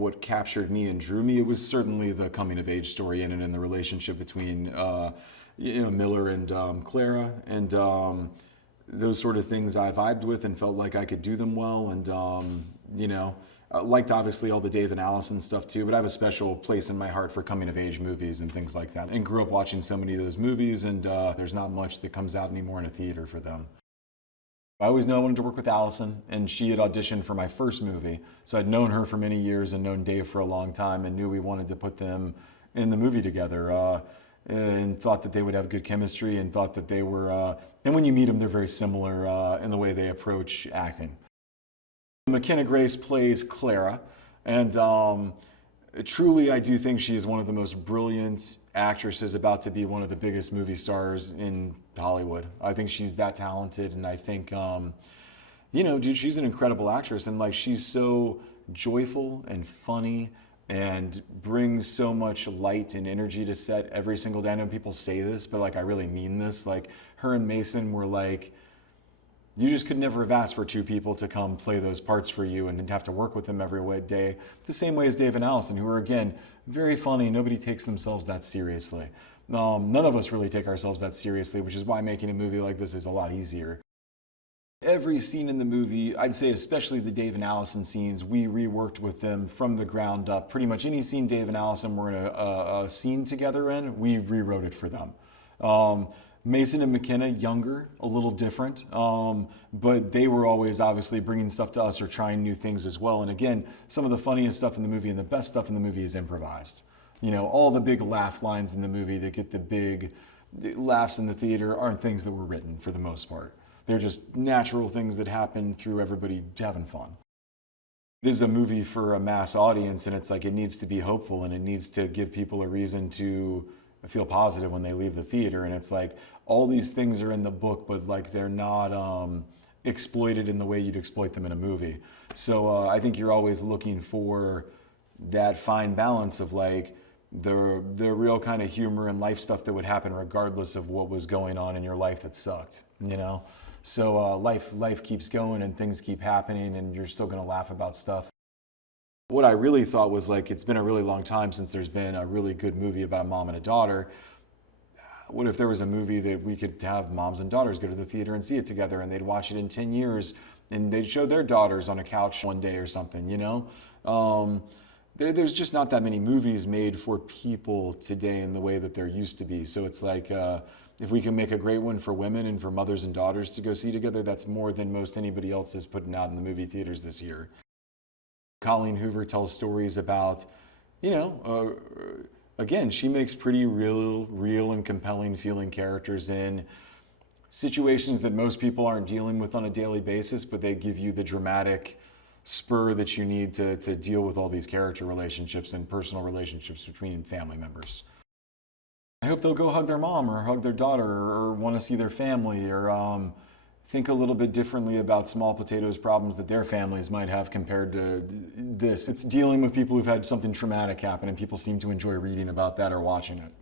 What captured me and drew me, it was certainly the coming of age story in it and the relationship between Miller and Clara, and those sort of things I vibed with and felt like I could do them well, and liked obviously all the Dave and Allison stuff too, but I have a special place in my heart for coming of age movies and things like that, and grew up watching so many of those movies, and there's not much that comes out anymore in a theater for them. I always knew I wanted to work with Allison, and she had auditioned for my first movie. So I'd known her for many years and known Dave for a long time, and knew we wanted to put them in the movie together, and thought that they would have good chemistry, and thought that they were, and when you meet them, they're very similar in the way they approach acting. McKenna Grace plays Clara, and truly I do think she is one of the most brilliant actresses about to be one of the biggest movie stars in Hollywood. I think she's that talented, and I think, dude, she's an incredible actress, and like she's so joyful and funny and brings so much light and energy to set every single day. I know people say this, but like I really mean this. Like her and Mason were like, you just could never have asked for two people to come play those parts for you and have to work with them every day. The same way as Dave and Allison, who are, again, very funny. Nobody takes themselves that seriously. None of us really take ourselves that seriously, which is why making a movie like this is a lot easier. Every scene in the movie, I'd say especially the Dave and Allison scenes, we reworked with them from the ground up. Pretty much any scene Dave and Allison were in a scene together in, we rewrote it for them. Mason and McKenna, younger, a little different, but they were always obviously bringing stuff to us or trying new things as well. And again, some of the funniest stuff in the movie and the best stuff in the movie is improvised. All the big laugh lines in the movie that get the big laughs in the theater aren't things that were written for the most part. They're just natural things that happen through everybody having fun. This is a movie for a mass audience, and it's like it needs to be hopeful, and it needs to give people a reason to feel positive when they leave the theater. And it's like all these things are in the book, but like they're not exploited in the way you'd exploit them in a movie. So I think you're always looking for that fine balance of like the real kind of humor and life stuff that would happen regardless of what was going on in your life that sucked, So life keeps going and things keep happening, and you're still gonna laugh about stuff. What I really thought was like, it's been a really long time since there's been a really good movie about a mom and a daughter. What if there was a movie that we could have moms and daughters go to the theater and see it together, and they'd watch it in 10 years and they'd show their daughters on a couch one day or something, There's just not that many movies made for people today in the way that there used to be. So it's like, if we can make a great one for women and for mothers and daughters to go see together, that's more than most anybody else is putting out in the movie theaters this year. Colleen Hoover tells stories about, again, she makes pretty real and compelling feeling characters in situations that most people aren't dealing with on a daily basis, but they give you the dramatic spur that you need to deal with all these character relationships and personal relationships between family members. I hope they'll go hug their mom or hug their daughter or want to see their family or think a little bit differently about small potatoes problems that their families might have compared to this. It's dealing with people who've had something traumatic happen, and people seem to enjoy reading about that or watching it.